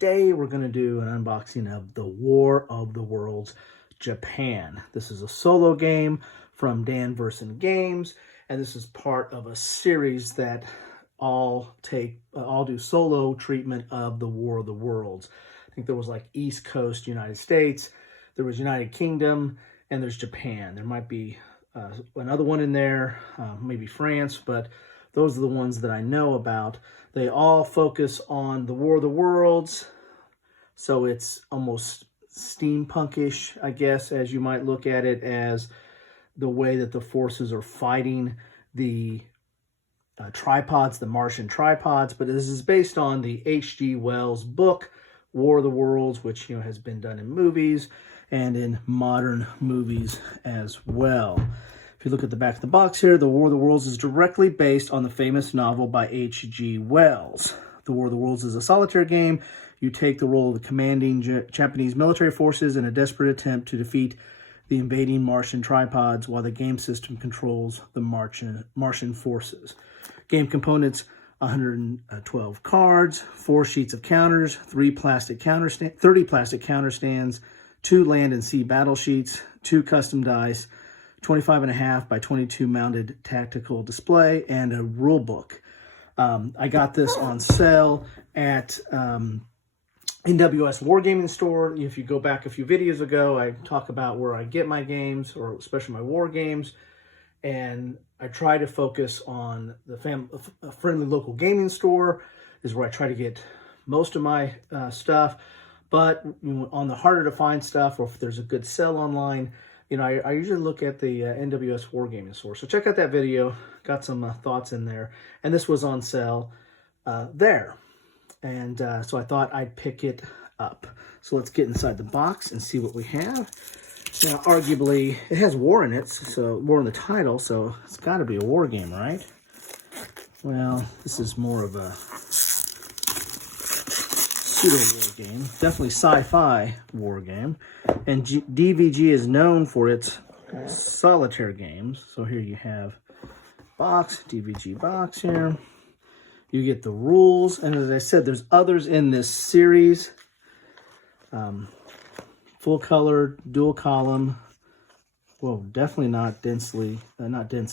today we're going to do an unboxing of the War of the Worlds Japan. This is a solo game from Dan Verson Games, and this is part of a series that all do solo treatment of the War of the Worlds. I think there was like East Coast United States, there was United Kingdom, and there's Japan. There might be another one in there, maybe France, but those are the ones that I know about. They all focus on the War of the Worlds, so it's almost steampunkish, I guess, as you might look at it, as the way that the forces are fighting the tripods, the Martian tripods. But this is based on the H.G. Wells book, War of the Worlds, which has been done in movies and in modern movies as well. If you look at the back of the box here, the War of the Worlds is directly based on the famous novel by H.G. Wells. The War of the Worlds is a solitaire game. You take the role of the commanding Japanese military forces in a desperate attempt to defeat the invading Martian tripods while the game system controls the Martian forces. Game components: 112 cards, 4 sheets of counters, 30 plastic counter stands, 2 land and sea battle sheets, 2 custom dice, 25.5 by 22 mounted tactical display, and a rule book. I got this on sale at NWS Wargaming Store. If you go back a few videos ago, I talk about where I get my games, or especially my war games, and I try to focus on a friendly local gaming store is where I try to get most of my stuff. But on the harder to find stuff, or if there's a good sale online, I usually look at the NWS Wargaming Store. So check out that video. Got some thoughts in there. And this was on sale there. And so I thought I'd pick it up. So let's get inside the box and see what we have. Now, arguably, it has war in it, so war in the title, so it's got to be a war game, right? Well, this is more of a pseudo-war game. Definitely sci-fi war game. And DVG is known for its solitaire games. So here you have DVG box here. You get the rules. And as I said, there's others in this series. Full color, dual column. Well, definitely not dense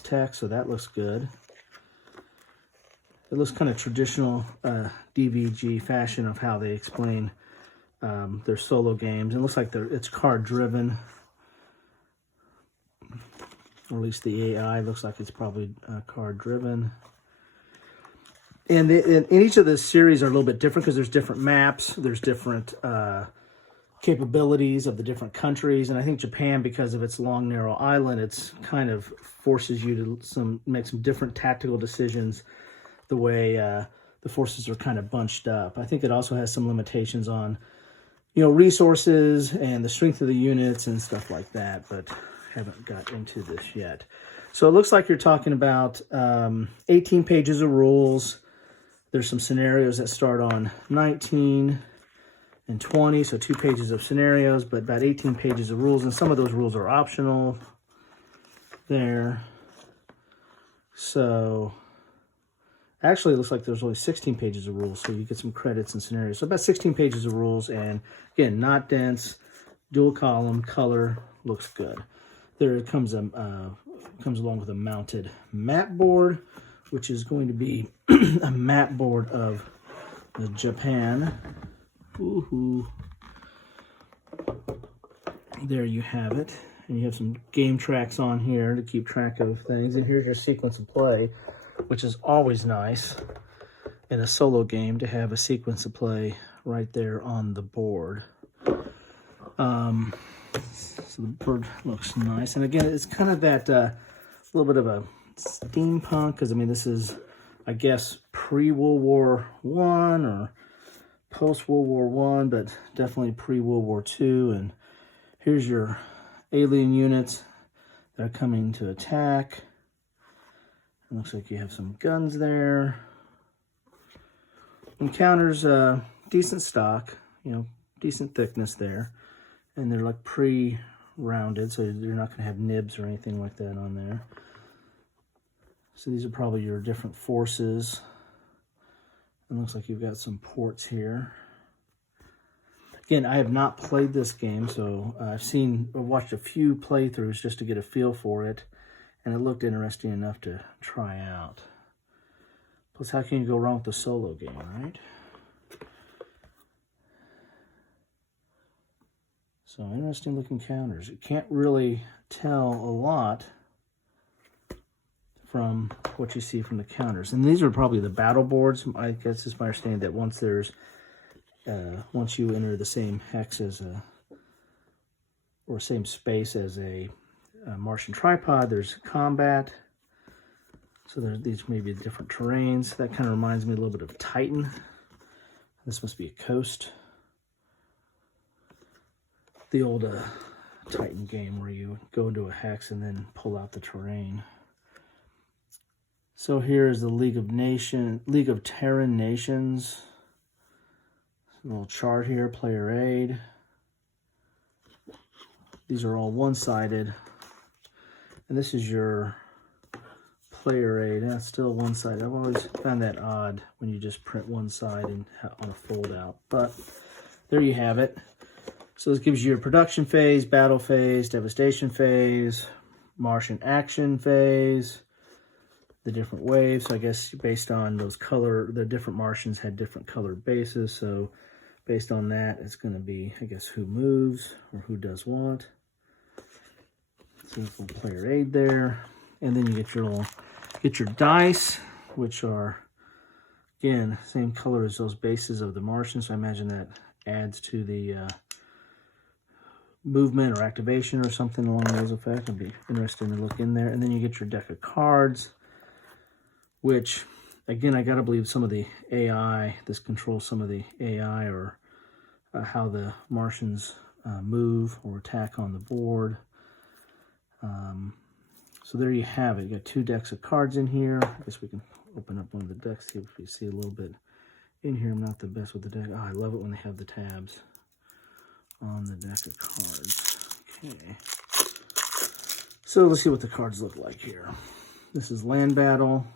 text, so that looks good. It looks kind of traditional DVG fashion of how they explain their solo games. It looks like it's card driven, or at least the AI looks like it's probably card driven. And in each of the series are a little bit different because there's different maps, there's different capabilities of the different countries. And I think Japan, because of its long, narrow island, it's kind of forces you to make some different tactical decisions the way the forces are kind of bunched up. I think it also has some limitations on, resources and the strength of the units and stuff like that, but haven't got into this yet. So it looks like you're talking about 18 pages of rules. There's some scenarios that start on 19 and 20, so 2 pages of scenarios, but about 18 pages of rules, and some of those rules are optional there. So actually, it looks like there's only 16 pages of rules, so you get some credits and scenarios. So about 16 pages of rules, and again, not dense, dual column, color, looks good. There comes along with a mounted map board, which is going to be a map board of Japan. Woohoo. There you have it. And you have some game tracks on here to keep track of things. And here's your sequence of play, which is always nice in a solo game to have a sequence of play right there on the board. So the board looks nice. And again, it's kind of that little bit of a steampunk, because this is, I guess, pre-World War I or post-World War I, but definitely pre-World War II. And here's your alien units that are coming to attack. It looks like you have some guns there. Encounters decent stock, decent thickness there. And they're like pre-rounded, so you're not going to have nibs or anything like that on there. So these are probably your different forces. It looks like you've got some ports here. Again, I have not played this game, so I've watched a few playthroughs just to get a feel for it, and it looked interesting enough to try out. Plus, how can you go wrong with a solo game, right? So, interesting looking counters. You can't really tell a lot from what you see from the counters. And these are probably the battle boards. I guess it's my understanding that once you enter the same hex as or same space as a Martian tripod, there's combat. So these may be different terrains. That kind of reminds me a little bit of Titan. This must be a coast. The old Titan game where you go into a hex and then pull out the terrain. So here is the League of Terran Nations. A little chart here, player aid. These are all one-sided. And this is your player aid. That's still one-sided. I've always found that odd when you just print one side and on a fold-out. But there you have it. So this gives you your production phase, battle phase, devastation phase, Martian action phase, the different waves. So I guess based on those the different Martians had different colored bases. So based on that, it's going to be, I guess, who moves or who does what. So there's a little player aid there. And then you get your dice, which are, again, same color as those bases of the Martians. So I imagine that adds to the movement or activation or something along those effects. It'll be interesting to look in there. And then you get your deck of cards, which, again, I got to believe some of the AI, this controls some of the AI or how the Martians move or attack on the board. So there you have it. You got 2 decks of cards in here. I guess we can open up one of the decks, see if we see a little bit in here. I'm not the best with the deck. Oh, I love it when they have the tabs on the deck of cards. Okay. So let's see what the cards look like here. This is Land Battle.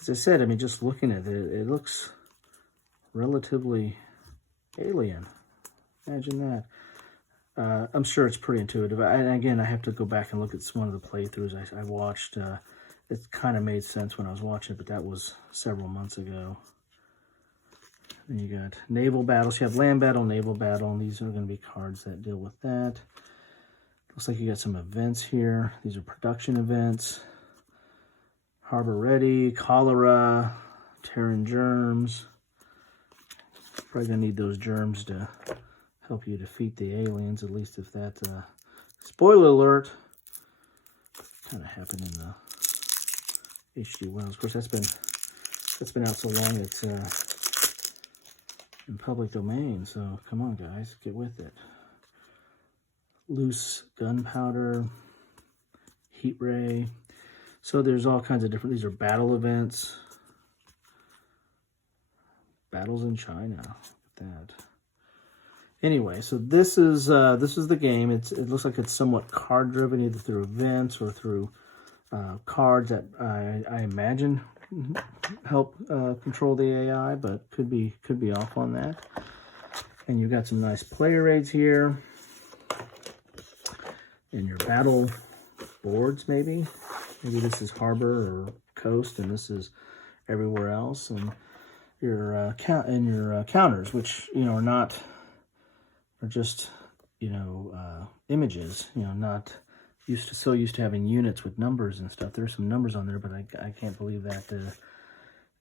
As I said, I mean, just looking at it, it looks relatively alien. Imagine that. I'm sure it's pretty intuitive. And again, I have to go back and look at one of the playthroughs I watched. It kind of made sense when I was watching it, but that was several months ago. Then you got naval battles. You have land battle, naval battle, and these are going to be cards that deal with that. Looks like you got some events here. These are production events. Harbor Ready, Cholera, Terran Germs. Probably going to need those germs to help you defeat the aliens, at least if that, spoiler alert, kind of happened in the H.G. Wells. Of course, that's been out so long it's in public domain, so come on, guys, get with it. Loose gunpowder, heat ray. So there's all kinds of different, these are battle events. Battles in China, look at that. Anyway, so this is the game. It looks like it's somewhat card driven, either through events or through cards that I imagine help control the AI, but could be off on that. And you've got some nice player aids here, and your battle boards maybe this is harbor or coast, and this is everywhere else, and your counters, which are just images, not so used to having units with numbers and stuff. There's some numbers on there, but I can't believe that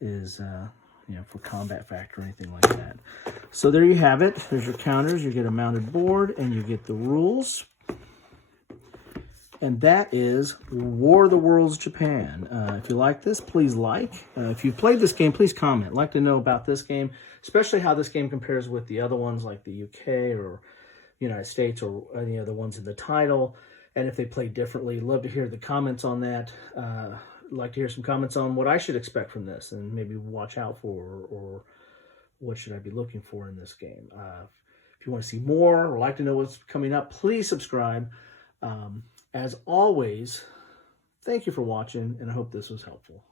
is for combat factor or anything like that. So there you have it. There's your counters. You get a mounted board, and you get the rules. And that is War of the Worlds Japan. If you like this, please like. If you've played this game, please comment. I'd like to know about this game, especially how this game compares with the other ones like the UK or United States or any other ones in the title. And if they play differently, love to hear the comments on that. I'd like to hear some comments on what I should expect from this and maybe watch out for, or what should I be looking for in this game. If you want to see more or like to know what's coming up, please subscribe. As always, thank you for watching, and I hope this was helpful.